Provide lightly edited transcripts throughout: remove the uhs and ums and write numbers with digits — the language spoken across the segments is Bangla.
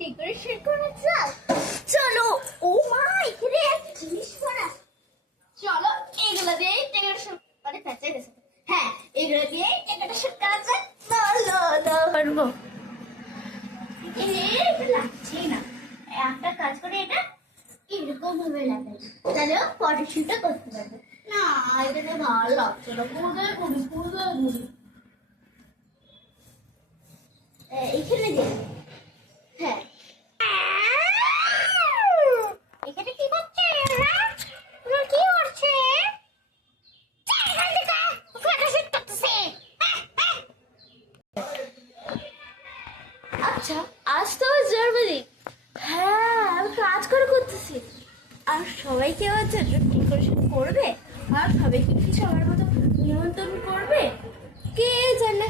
ডেকোরেশন করা যাক। চলো। ও মা, এখানে একটা জিনিস করা। চলো এগুলো দিয়ে ডেকোরেশন করে ফেলতে গেছে। হ্যাঁ, এগুলো দিয়ে ডেকোরেশন করা যাক। চলো ধরবো। এটা লাগছে না। একটা কাজ করে এটা এরকম ভাবে লাগাই, তাহলে ফটোশুটও করতে পারবে। না, এটাতে ভালো লাগছে না। কোথায় করি এখানে দিয়ে। হ্যাঁ, এখানে কি করছে? কি করছে? আচ্ছা, আজ তো জার্মানি। হ্যাঁ, আমি কাজ করতেছি। আর সবাইকে আমার জন্য ডেকোরেশন করবে, আর সবাইকে কি সবার মতো নিমন্ত্রণ করবে কে জানে।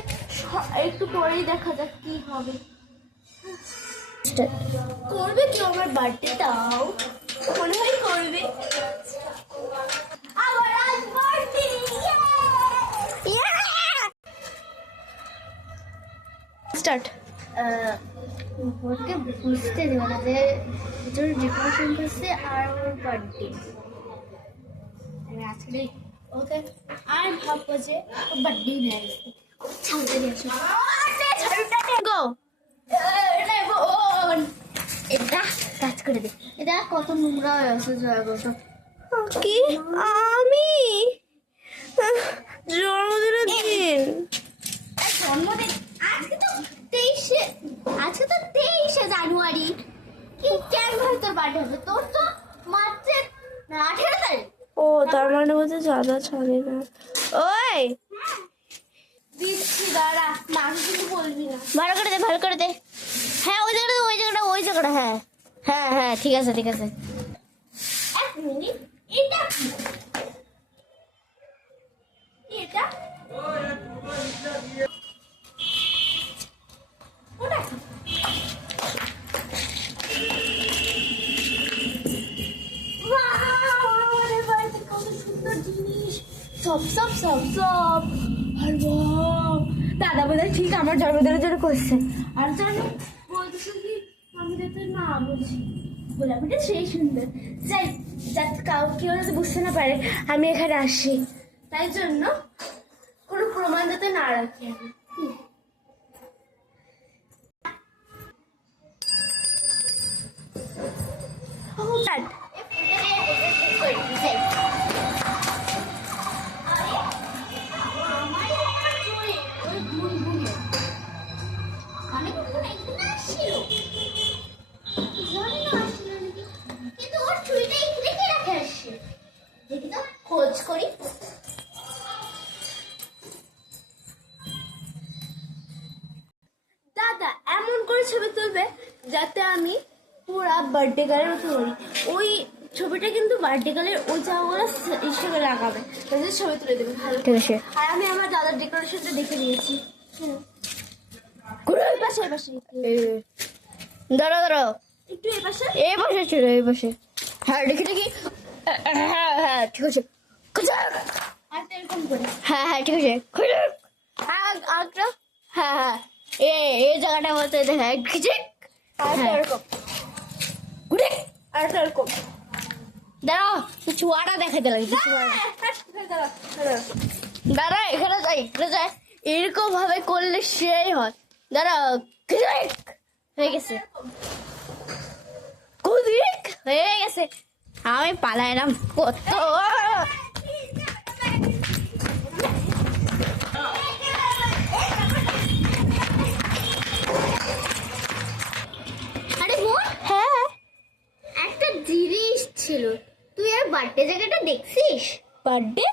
একটু পরেই দেখা যাক কি হবে। করবে কি আমার বার্থডেটাও? মনে হয় করবে। আমার আজ বার্থডে। স্টার্ট। ওকে বুঝতে দেবো না যে ভিতরে ডেকোরেশন করছে আর ওর বার্থডে। আজকে ওকে আর ভাববো যে ওর বার্থডে নিয়ে আসবে। ছাড়তে দিয়েছে। গো এটা কাজ করে দে। এটা কত নোংরা হয়ে আছে জায়গাটা। কি আমি জন্মদিনের দিন? জন্মদিন আজকে তো 23শে জানুয়ারি। কি কেন ভাই তোর বার্থডে হবে? তোর তো মাত্র 18 তারিখ। ও, তার মানে বলতে জাদা ছাড়ে না। ওই দিচ্ছি, দাঁড়া। মাকে কিন্তু বলবি না। ভালো করে দে, ভালো করে দে। হ্যাঁ, ওই জায়গাটা। হ্যাঁ হ্যাঁ হ্যাঁ, ঠিক আছে ঠিক আছে। এক মিনিট, এটা কি? এটা ওটা কি? ওয়াও, আমাদের বাড়িতে কত সুন্দর জিনিস। সব আর বাহ, দাদা বোধহয় ঠিক আমার জন্মদিনের জন্য করছে। আর জানো, বলতেছে কি আমি যাতে না বুঝি, গোলাপিটা সেই সুন্দর। যাই, যাতে কেউ যাতে বুঝতে না পারে আমি এখানে আসি, তাই জন্য কোনো প্রমাণ যাতে না রাখি আমি। খোঁজ করি। দাদা এমন করে ছবি তুলবে যাতে আমি পুরা বার্থডে গার্লের মতো করি। ওই ছবিটা কিন্তু বার্থডে গার্লের ওই জায়গাগুলো হিসেবে লাগাবে, তাহলে ছবি তুলে দেবে ভালো। ঠিক আছে। আর আমি আমার দাদার ডেকোরেশনটা দেখে নিয়েছি। এই পাশে দাঁড়াও, একটু এই পাশে। এই পাশে ছিল, এই পাশে। হ্যাঁ, দেখি হ্যাঁ হ্যাঁ, ঠিক আছে। আর এরকম করে। হ্যাঁ হ্যাঁ, ঠিক আছে। আরেকটা। হ্যাঁ হ্যাঁ, এই জায়গাটা বলতে দেখা আর এরকম। আর এরকম। দাঁড়াও, কিছু আটা দেখাতে লাগে। দাঁড়া, এখানে যাই। এরকম ভাবে করলে সেই হয়। দাঁড়াও, হয়ে গেছে। হয়ে গেছে। আমি পালাইলাম কত। আরে বোন, হ্যাঁ, একটা জিনিস ছিল, তুই আর বার্থডে জায়গাটা দেখছিস? বার্থডে